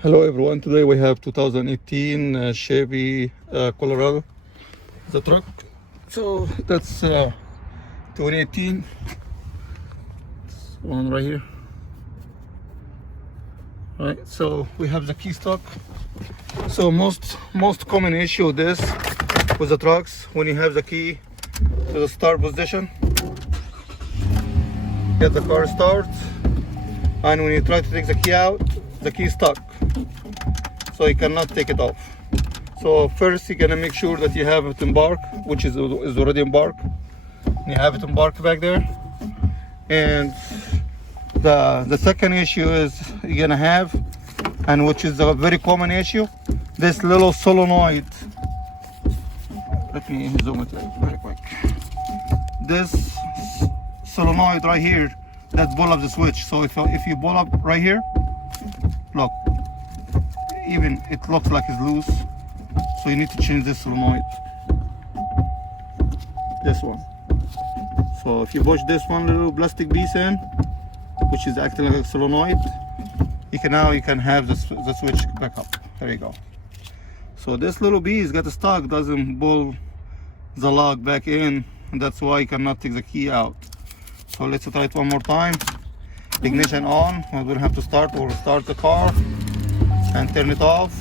Hello everyone, today we have 2018 Chevy Colorado, the truck. So that's 2018, this one right here. Right, so we have the key stock. So most common issue with this with the trucks, when you have the key to the start position, get the car start, and when you try to take the key out, the key is stuck, so you cannot take it off. So first you're gonna make sure that you have it embarked, which is already embarked. You have it embarked back there. And the second issue is you're gonna have, and which is a very common issue, this little solenoid. Let me zoom it very quick. This solenoid right here that pull up the switch. So if you pull up right here, look, even it looks like it's loose, so you need to change this solenoid, this one. So if you push this one little plastic piece in, which is acting like a solenoid, you can have the switch back up. There you go. So this little piece got stuck, doesn't pull the lock back in, and that's why you cannot take the key out. So let's try it one more time. Ignition on. We're gonna have to start the car and turn it off.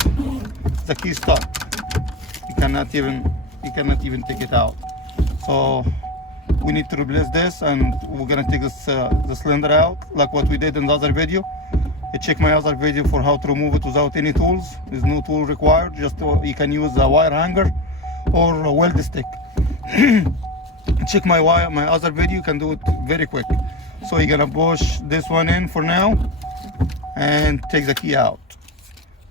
The key is stuck. You cannot even take it out. So we need to replace this, and we're gonna take this the cylinder out, like what we did in the other video. You check my other video for how to remove it without any tools. There's no tool required. Just you can use a wire hanger or a weld stick. Check my other video. You can do it very quick. So you're gonna push this one in for now and take the key out.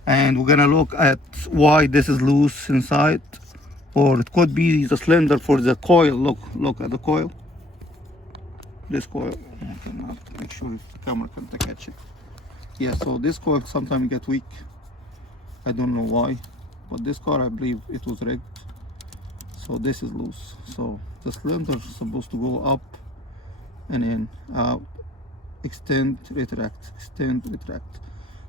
And we're gonna look at why this is loose inside, or it could be the cylinder for the coil. Look at the coil. This coil. I cannot make sure if the camera can catch it. Yeah, so this coil sometimes get weak. I don't know why, but this car, I believe it was rigged. So this is loose. So the cylinder is supposed to go up and in, out, extend, retract, extend, retract.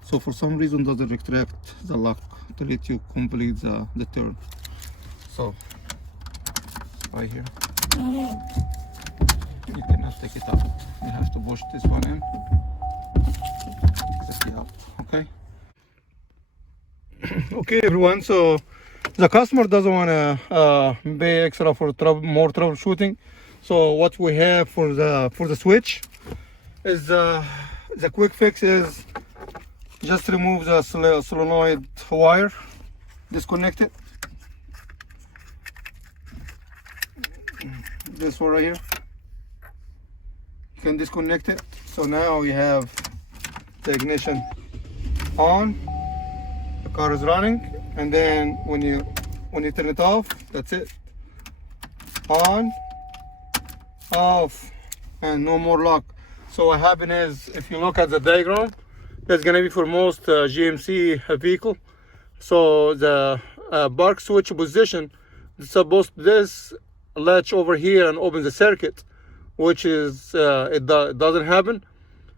So for some reason doesn't retract the lock to let you complete the turn. So right here, you cannot take it out. You have to push this one in, take the key out. Okay. Okay everyone, so the customer doesn't want to pay extra for more troubleshooting. So what we have for the switch is the quick fix is just remove the solenoid wire, disconnect it. This one right here, you can disconnect it. So now we have the ignition on, the car is running, and then when you turn it off, that's it. On, off, and no more lock. So what happens is, if you look at the diagram, that's gonna be for most GMC vehicle. So the park switch position is supposed to this latch over here and open the circuit, which is it doesn't happen.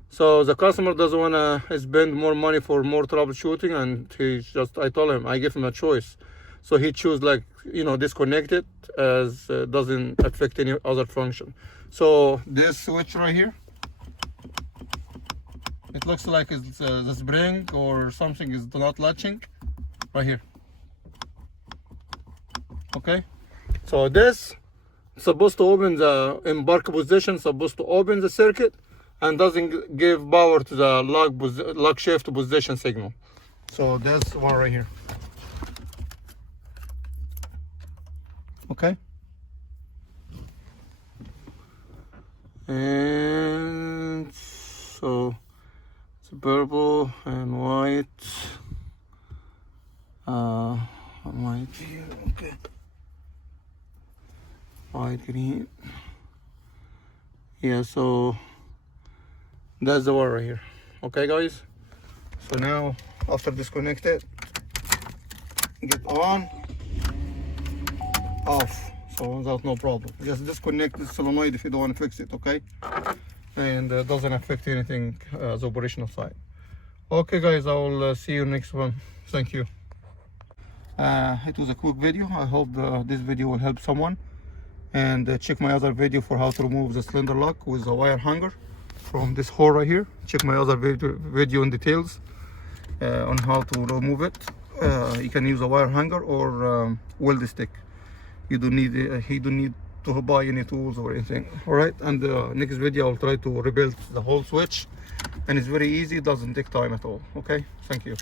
So the customer doesn't want to spend more money for more troubleshooting, and I told him, I give him a choice. So he chose, like, disconnect it, as doesn't affect any other function. So this switch right here, it looks like it's the spring or something is not latching right here. Okay, so this is supposed to open the embark position, supposed to open the circuit, and doesn't give power to the lock shift position signal. So that's one right here. Okay. And so it's purple and white. White here. Okay. White, green. Yeah. So that's the one right here. Okay, guys. So now, after disconnected, get on, off. So without no problem. Just disconnect the solenoid if you don't want to fix it. Okay. And doesn't affect anything the operational side. Okay guys, I will see you next one. Thank you. It was a quick video. I hope this video will help someone, and check my other video for how to remove the cylinder lock with a wire hanger from this hole right here. Check my other video in details on how to remove it. You can use a wire hanger or weld stick. You don't need to buy any tools or anything. All right, and next video I'll try to rebuild the whole switch, and it's very easy. It doesn't take time at all. Okay, thank you.